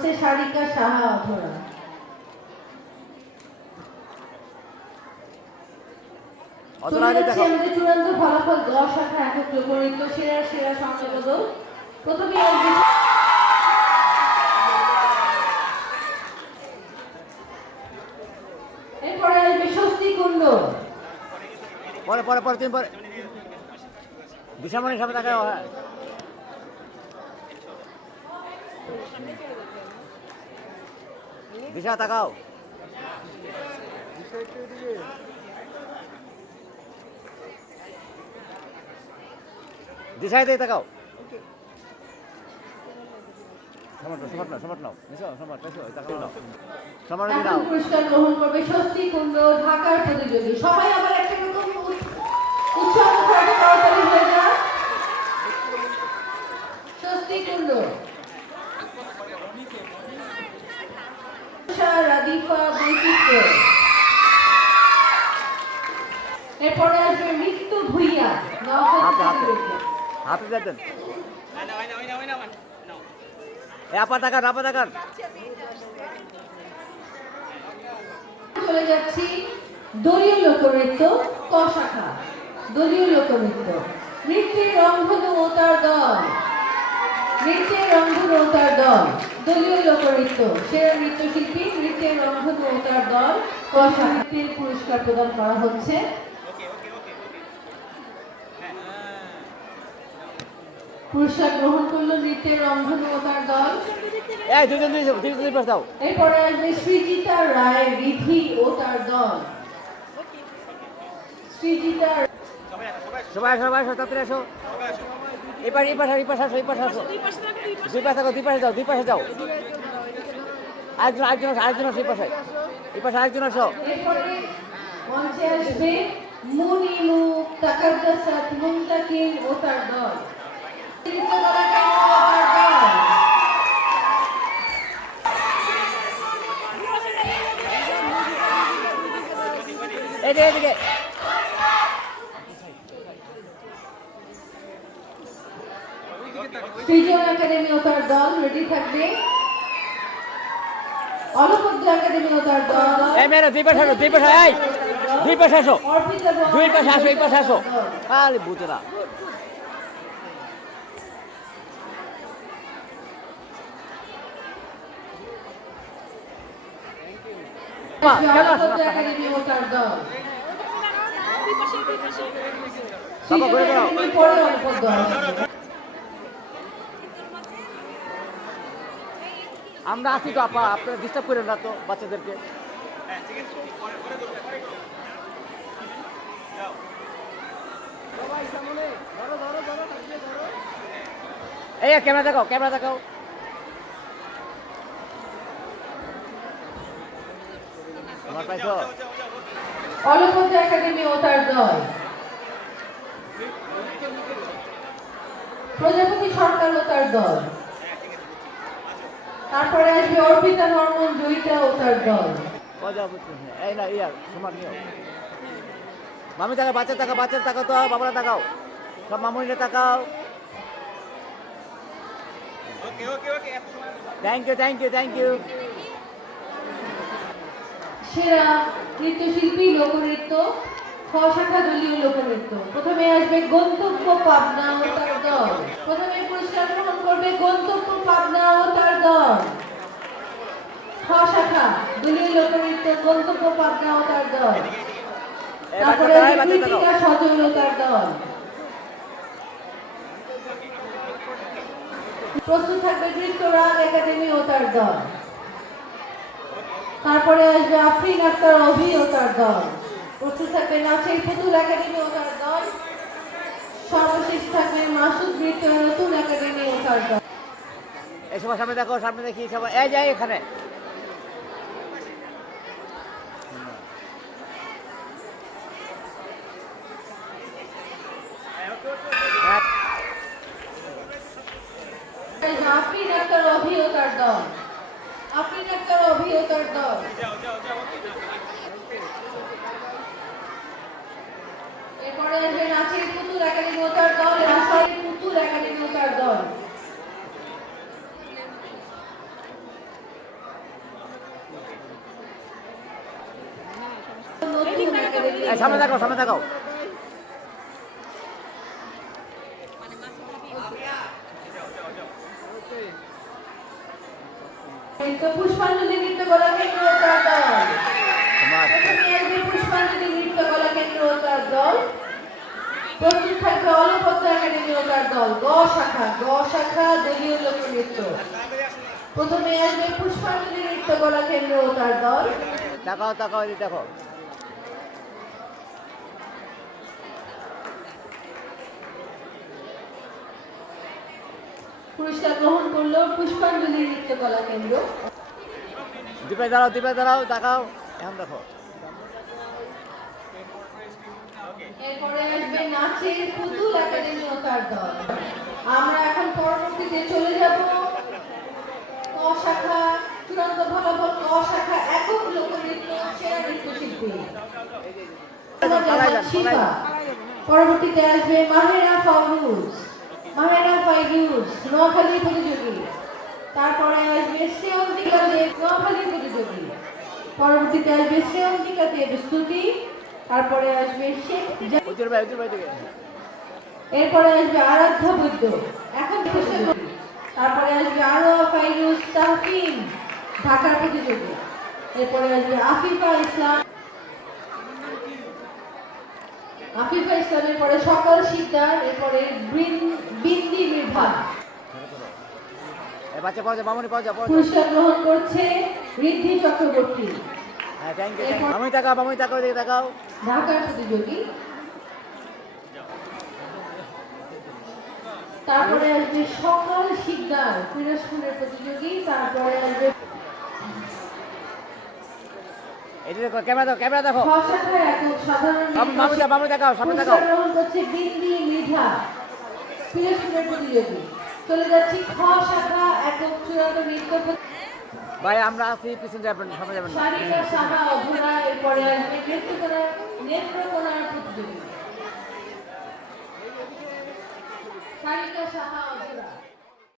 হচ্ছে সারিকা সাহা অধরা। আমাদের চূড়ান্ত ফলাফল 10 শাখা একক লোকনৃত্য সেরা সংযোজক। প্রথমে এরপরে আসবে স্বস্তি কুণ্ড। পরে পরে পরে তুমি পরে দিশামণির সামনে তাকাও। হ্যাঁ, দিশা তাকাও। দিশায় দিয়ে তাকাও। পুরস্কার গ্রহণ করবে স্বস্তি কুণ্ড ঢাকার প্রতিযোগী। সবাই আবার একটা রকম উৎসাহ করতালি হয়ে যান। স্বস্তি কুণ্ড রাদিফা বৈচিত্র্য। এরপরে আসবে মৃত্যু ভুইয়া হাতে দেখেন। আপা তাকান, আপা তাকান। চলে যাচ্ছি দলীয় লোকনৃত্য ক শাখা। দলীয় লোকনৃত্য নৃত্যের রংধনু ও তার দল। নৃত্যের রংধনু ও তার দল দলীয় লোকনৃত্য সেরা নৃত্যশিল্পী নৃত্যের রংধনু ও তার দল ক শাখার পুরস্কার প্রদান করা হচ্ছে। পুরস্কার গ্রহণ করলো নৃত্যের রংধনু ও তার দল। এরপরে আসবে সৃজিতা রায় রিধি ও তার দল। সৃজিতা সবাই সবাই তাড়াতাড়ি আসো। এবার এই পাশে আসো, এই পাশে আসো। দুই পাশে যাও, দুই পাশে যাও, দুই পাশে যাও। আরেকজন আসো, এই পাশে। এই পাশে আরেকজন আসো। এরপরে মঞ্চে আসবে মুনিমু তাকাদ্দাসাত মুনতাকিল ও তার দল। এদিকে সৃজন একাডেমি ও তার দল রেডি থাকবে। অলপদ্য একাডেমি ও তার দল। এই মেয়েরা দুই পাশে আসো, দুই পাশে। এই দুই পাশে আসো, দুই পাশে আসো, এই পাশে আসো। আরে বুঝলা একাডেমি ও তার দল। আমরা আছি তো আপা, আপনারা ডিস্টার্ব করেন না তো বাচ্চাদেরকে। এই ক্যামেরা দেখাও, ক্যামেরা দেখাও। আমার পাইছো অলপদ্য একাডেমি ও তার দল। প্রজাপতি সরকার ও তার দল। তারপরে আসবে অর্পিতা বর্মন জয়িতা ও তার দল। এই না ইয়ার সমান নিও। মামি তাকাও, বাচ্চা তাকাও, বাচ্চা তাকাও তো, বাবারা তাকাও, সব মামুনিরা তাকাও। Thank you, thank you, thank you. সেরা নৃত্যশিল্পী লোকনৃত্য খ শাখা দলীয় লোকনৃত্য। প্রথমে আসবে গন্তব্য পাবনা ও তার দল। প্রথমে পুরস্কার গ্রহণ করবে গন্তব্য পাবনা ও তার দল। খ শাখা দলীয় লোকনৃত্য গন্তব্য পাবনা ও তার দল। তারপরে কৃতিকা সজল ও তার দল। প্রস্তুত থাকবে নৃত্যরাগ একাডেমি ও তার দল। তারপরে আসবে আফরিন আক্তার অভি ও তার দল। প্রস্তুত থাকবে নাচের পুতুল একাডেমি ও তার দল। সর্বশেষ থাকবে মাসুদ নৃত্য নতুন একাডেমি ও তার দল। এই সবার সামনে দেখো, সামনে দেখি সবাই। এই যাই এখানে আফরিন আক্তার অভি ও তার দল। আফরিন আক্তার অভি ও তার দল। এরপরে আসবে নাচের পুতুল একাডেমি ও তার দল। নাচের পুতুল একাডেমি ও তার দল। একাডেমি সামনে দেখাও, সামনে দেখাও। নৃত্য পুষ্পাঞ্জলি নৃত্য কলা কেন্দ্র ও তার দল। তোমার প্রথমে আসবে পুষ্পাঞ্জলি নৃত্য কলা কেন্দ্র ও তার দল। প্রস্তুত থাকবে অলপদ্র একাডেমি ও তার দল। গ শাখা দলীয় লোকনৃত্য। প্রথমে আসবে পুষ্পাঞ্জলি নৃত্য কলা কেন্দ্র ও তার দল। দেখাও, দেখাও, এই দেখো। পুরস্কার গ্রহণ করলো পুষ্পাঞ্জলি নৃত্য কলা কেন্দ্র। দীপে দাঁড়াও, দীপে দাঁড়াও, দেখাও। এখন দেখো। এরপরে আসবে নাচের পুতুল একাডেমি ও তার দল। আমরা এখন পরবর্তীতে চলে যাব ক শাখা চূড়ান্ত ফলাফল ক শাখা একক লোকনৃত্য সেরা নৃত্যশিল্পী শিফা। পরবর্তীতে আসবে মাহেরা ফাইরুজ নোয়াখালী প্রতিযোগী। তারপরে আসবে শ্রেয়ন্তিকা দেব নোয়াখালী প্রতিযোগী। পরবর্তীতে আসবে শ্রেয়ন্তিকা দেব স্তুতি। তারপরে আসবে শেখ উজ্জ্বল ভাই, উজ্জ্বল ভাই থেকে। এরপরে আসবে আরাধ্যা বৈদ্য এখন প্রতিযোগী। তারপরে আসবে আরোয়া ফাইরুজ তাহফিন ঢাকার প্রতিযোগী। এরপরে আসবে আফিফা ইসলামের পরে সকল শিকদার। এরপরে বিন্দি মৃধা। এই বাচ্চা পাওয়া যায়, মামনি পাওয়া যায়, পুরস্কার গ্রহণ করছে ঋদ্ধি চক্রবর্তী হ্যাঁ, থ্যাংক ইউ। মামনি তাকাও, মামনি তাকাও, এদিকে তাকাও। ঢাকার প্রতিযোগী। তারপরে আসবে সকল শিকদার পিরোজপুরের প্রতিযোগী। তারপরে আসবে এদিকে দেখো, ক্যামেরা দেখো, ক্যামেরা দেখো। ছ শাখার একক সাধারণ মামনি দেখাও, সামনে দেখাও। পুরস্কার গ্রহণ করছে বিন্দি মৃধা পিরোজপুরের প্রতিযোগী। চলে যাচ্ছি খ শাখা একক চূড়ান্ত নৃত্য ভাই আমরা আছি, পিছনে যাবেন, সামনে যাবেন না। সারিকা সাহা অধরা। এরপরে আসবে নেত্রকোনার প্রতিযোগী সারিকা সাহা অধরা।